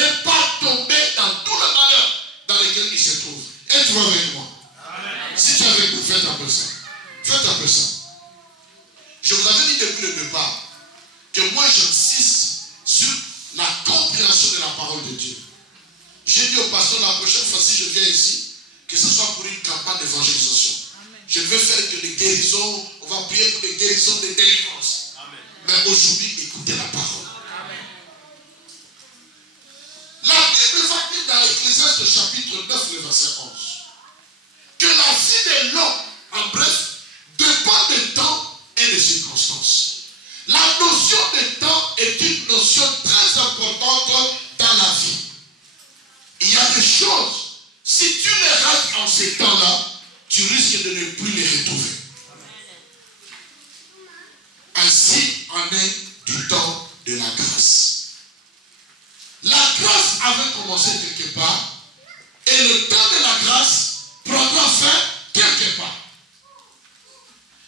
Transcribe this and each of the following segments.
laisserai pas tomber dans tout le malheur dans lequel il se trouve. Et tu vas avec moi. Amen. Si tu es avec nous, faites un peu ça. Faites un peu ça. Je vous avais dit depuis le départ que moi j'insiste sur la compréhension de la parole de Dieu. J'ai dit au pasteur la prochaine fois si je viens ici, que ce soit pour une campagne d'évangélisation. Je veux faire que les guérisons, on va prier pour les guérisons de délivrance. Mais aujourd'hui, écoutez la parole. Amen. La Bible va dire dans l'Ecclésiaste chapitre 9, le verset 11, que la vie de l'homme, en bref, dépend des temps et des circonstances. La notion de temps est une notion très importante dans la vie. Il y a des choses, si tu les rates en ces temps-là, tu risques de ne plus les retrouver. Ainsi en est du temps de la grâce. La grâce avait commencé quelque part et le temps de la grâce prendra fin quelque part.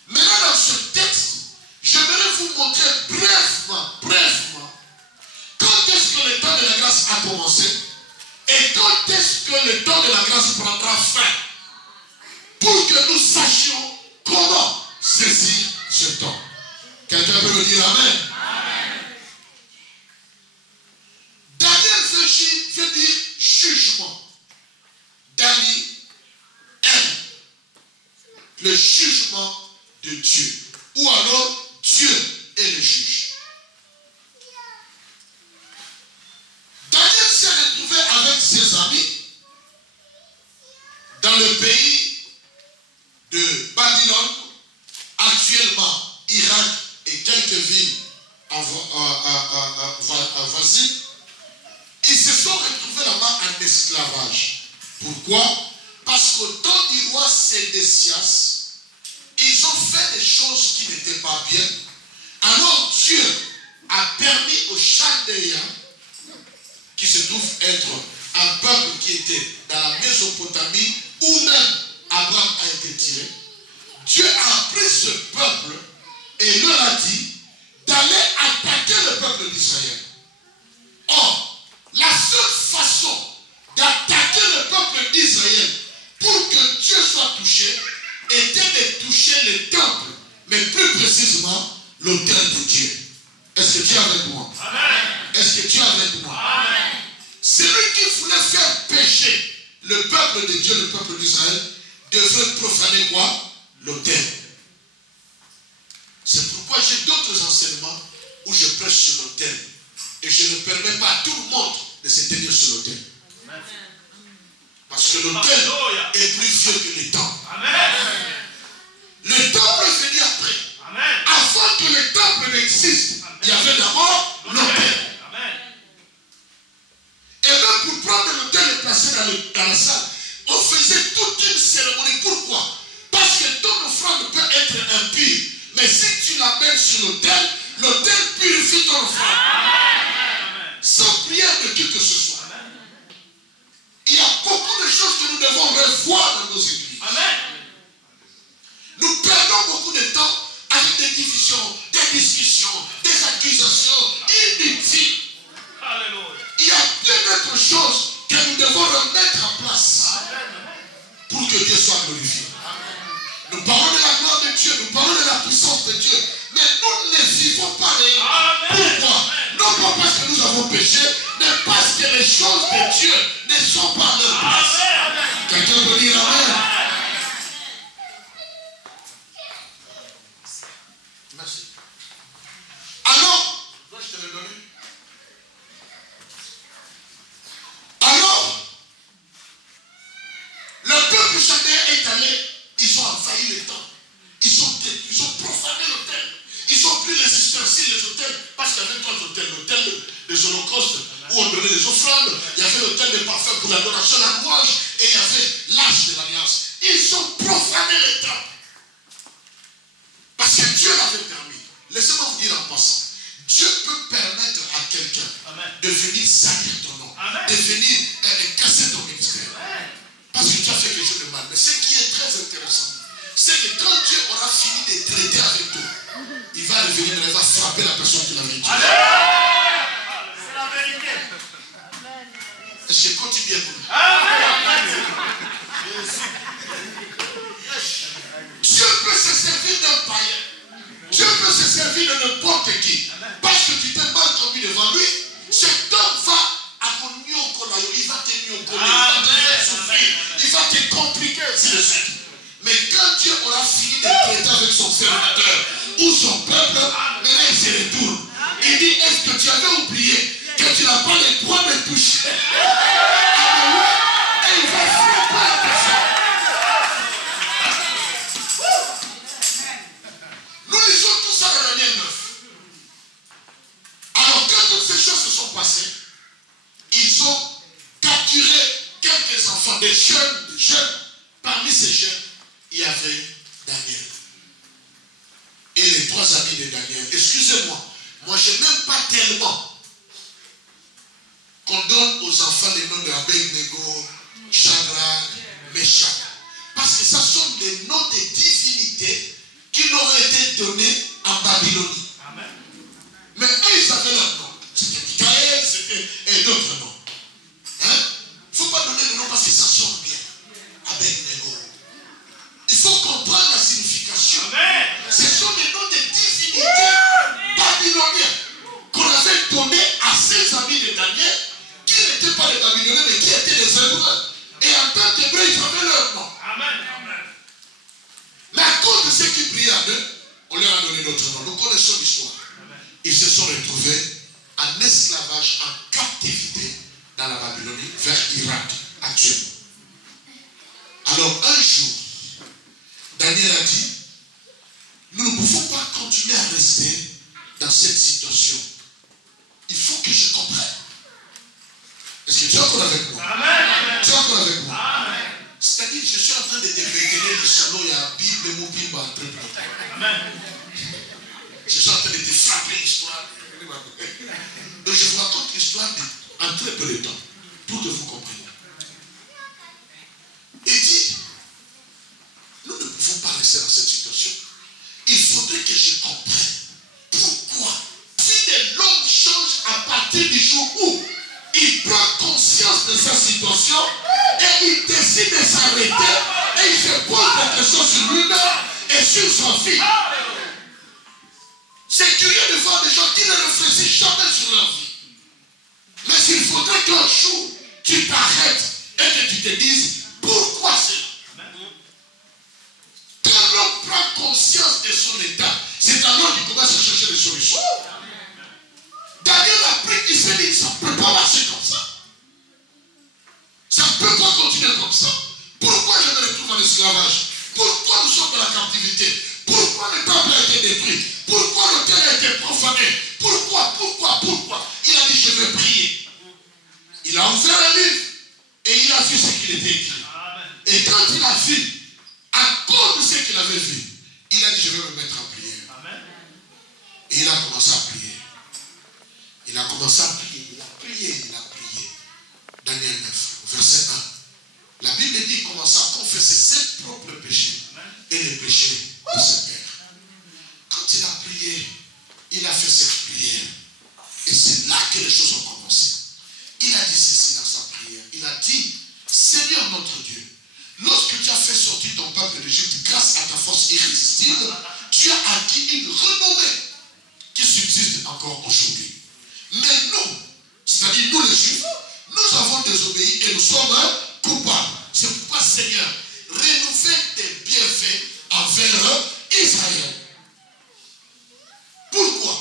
Maintenant dans ce texte, j'aimerais vous montrer brièvement, quand est-ce que le temps de la grâce a commencé et quand est-ce que le temps de la grâce prendra fin, pour que nous sachions comment saisir ce temps. Quelqu'un peut me dire Amen? Amen. Daniel veut dire jugement. Daniel aime le jugement de Dieu. Ou alors Dieu est le juge. Daniel s'est retrouvé avec ses amis dans le pays de Babylone, actuellement Irak et quelques villes voisines. Ils se sont retrouvés là-bas en esclavage. Pourquoi? Parce qu'au temps du roi Sédécias, ils ont fait des choses qui n'étaient pas bien. Alors Dieu a permis aux Chaldéens, qui se trouve être un peuple qui était dans la Mésopotamie, où même Abraham a été tiré. Dieu a pris ce peuple et leur a dit d'aller attaquer le peuple d'Israël. Or, la seule façon d'attaquer le peuple d'Israël pour que Dieu soit touché était de toucher le temple, mais plus précisément l'autel de Dieu. Est-ce que tu es avec moi? Amen. Est-ce que tu es avec moi? Amen. Celui qui voulait faire pécher le peuple de Dieu, le peuple d'Israël, devrait profaner quoi? L'autel. C'est pourquoi j'ai d'autres enseignements où je prêche sur l'autel. Et je ne permets pas à tout le monde de se tenir sur l'autel. Parce que l'autel est plus vieux que les temples. Le temple est venu après. Amen. Avant que le temple n'existe, il y avait d'abord l'autel. Et même pour prendre l'autel et placer dans la salle, on faisait toute une cérémonie. Pourquoi? Parce que ton offrande peut être impure. Mais si tu l'amènes sur l'autel, l'autel purifie ton offrande. Sans prière de qui que ce soit. Il y a beaucoup de choses que nous devons revoir dans nos églises. Amen. Nous perdons beaucoup de temps avec des divisions, des discussions, des accusations inutiles. Alléluia. Il y a bien d'autres choses que nous devons remettre en place. Amen. Pour que Dieu soit glorifié. Amen. Nous parlons de la gloire de Dieu, nous parlons de la puissance de Dieu, mais nous ne vivons pas réellement. Pourquoi? Non pas parce que nous avons péché, mais parce que les choses de Dieu ne sont pas leur place. Quelqu'un peut dire Amen. Merci. Alors, je te le donne. Alors, le peuple chaldéen est allé, ils ont envahi le temple. Ils ont profané l'autel. Ils ont pris les ustensiles, les autels, parce qu'il y avait 3 autels. L'autel des holocaustes, où on donnait des offrandes. Il y avait l'autel des parfums pour l'adoration, la louange. Et il y avait l'arche de l'alliance. Ils ont profané le temple. Parce que Dieu l'avait permis. Laissez-moi vous dire en passant. Dieu peut permettre à quelqu'un de venir salir ton nom. Amen. De venir casser ton ministère. Parce que tu as fait quelque chose de mal. Mais ce qui est très intéressant, c'est que quand Dieu aura fini de traiter avec toi, il va revenir et il va frapper la personne qui l'avait dit. C'est la vérité. Est-ce que quand tu viens pour Dieu peut se servir d'un païen. Dieu peut se servir de n'importe qui. Parce que tu t'es mal conduit devant lui, cet homme va il va te faire souffrir, il va te compliquer, ainsi de suite. Mais quand Dieu aura fini de traiter avec son serviteur ou son peuple, maintenant il se retourne. Il dit, est-ce que tu avais oublié que tu n'as pas le droit de toucher? Et il va frapper la personne. Nous lisons tout ça dans Daniel 9. Alors quand toutes ces choses se sont passées, ils ont capturé quelques enfants, des jeunes. Parmi ces jeunes, il y avait Daniel. Et les 3 amis de Daniel. Excusez-moi, moi je n'aime pas tellement qu'on donne aux enfants les noms de Abed-Nego, Shadrach, Meshach. Parce que ça sont des noms de divinités qui leur été donnés en Babylonie. Amen. Mais eux, ils avaient leur nom. C'était Michael, c'était d'autres noms. Il ne faut pas donner le nom parce que ça sonne bien. Abed-Nego. Il faut comprendre la signification. Amen. Ce sont des noms de divinités babyloniennes qu'on avait donnés à ces amis de Daniel qui n'étaient pas les Babyloniens mais qui étaient les Hébreux. Et en tant qu'Hébreux, ils avaient leur nom. Amen. Mais à cause de ceux qui priaient à eux, on leur a donné d'autres noms. Nous connaissons l'histoire. Ils se sont retrouvés en esclavage, en captivité dans la Babylonie, vers Irak actuellement. Alors un jour, Daniel a dit, nous ne pouvons pas continuer à rester dans cette situation. Il faut que je comprenne. Est-ce que tu es encore avec moi? Amen. Tu es encore avec moi? Amen. C'est-à-dire, je suis en train de te véhiculer le solo, il y a Bible, mon Bible en train de Amen. Je suis en train de te frapper l'histoire. Donc je vous raconte l'histoire en très peu de temps, pour que vous compreniez. Il dit, nous ne pouvons pas rester dans cette situation. Il faudrait que je comprenne pourquoi. Si l'homme change à partir du jour où il prend conscience de sa situation et il décide de s'arrêter et il se pose des questions sur lui-même et sur son fils. C'est curieux de voir des gens qui ne réfléchissent jamais sur leur vie. Mais il faudrait qu'un jour tu t'arrêtes et que tu te dises pourquoi c'est. Quand l'homme prend conscience de son état, c'est alors qu'il commence à chercher des solutions. Daniel a pris, il s'est dit, ça ne peut pas marcher comme ça. Ça ne peut pas continuer comme ça. Pourquoi je me retrouve en esclavage? Pourquoi nous sommes dans la captivité? Pourquoi le temple a été détruit? Pourquoi l'autel a été profané? Pourquoi? Il a dit, je vais prier. Il a ouvert un livre et il a vu ce qu'il était écrit. Et quand il a vu, à cause de ce qu'il avait vu, il a dit, je vais me mettre à prier. Et il a commencé à prier. Il a commencé à prier. Daniel 9, verset 1. La Bible dit qu'il commença à confesser ses propres péchés et les péchés de ses pères. Quand il a prié, il a fait cette prière. Et c'est là que les choses ont commencé. Il a dit ceci dans sa prière. Il a dit, Seigneur notre Dieu, lorsque tu as fait sortir ton peuple d'Égypte grâce à ta force irrésistible, tu as acquis une renommée qui subsiste encore aujourd'hui. Mais nous, c'est-à-dire nous les Juifs, nous avons désobéi et nous sommes coupables. C'est pourquoi, Seigneur, renouvelle tes bienfaits envers Israël. Pourquoi?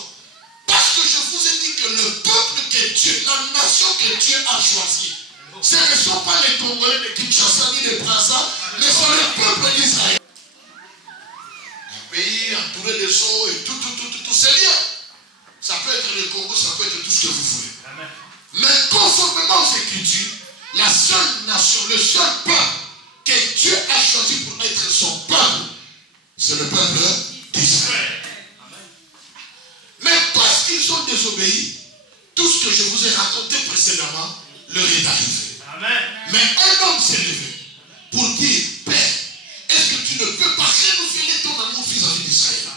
Parce que je vous ai dit que le peuple que Dieu, la nation que Dieu a choisie, ce ne sont pas les Congolais de Kinshasa ni de Brazza, mais sont les peuples d'Israël. Un pays entouré de eaux et tout, c'est bien. Ça peut être le Congo, ça peut être tout ce que vous voulez. Amen. Mais conformément aux Écritures, la seule nation, le seul peuple que Dieu a choisi pour être son peuple, c'est le peuple d'Israël. Mais parce qu'ils ont désobéi, tout ce que je vous ai raconté précédemment leur est arrivé. Amen. Mais un homme s'est levé pour dire, Père, est-ce que tu ne peux pas renouveler ton amour vis-à-vis d'Israël?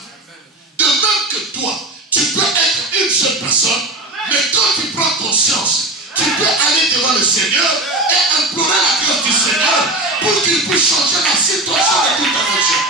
De même que toi, tu peux être une seule personne, mais quand tu prends conscience, tu peux aller devant le Seigneur Seigneur et implorer la grâce du Seigneur pour qu'il puisse changer la situation de toute ta nation.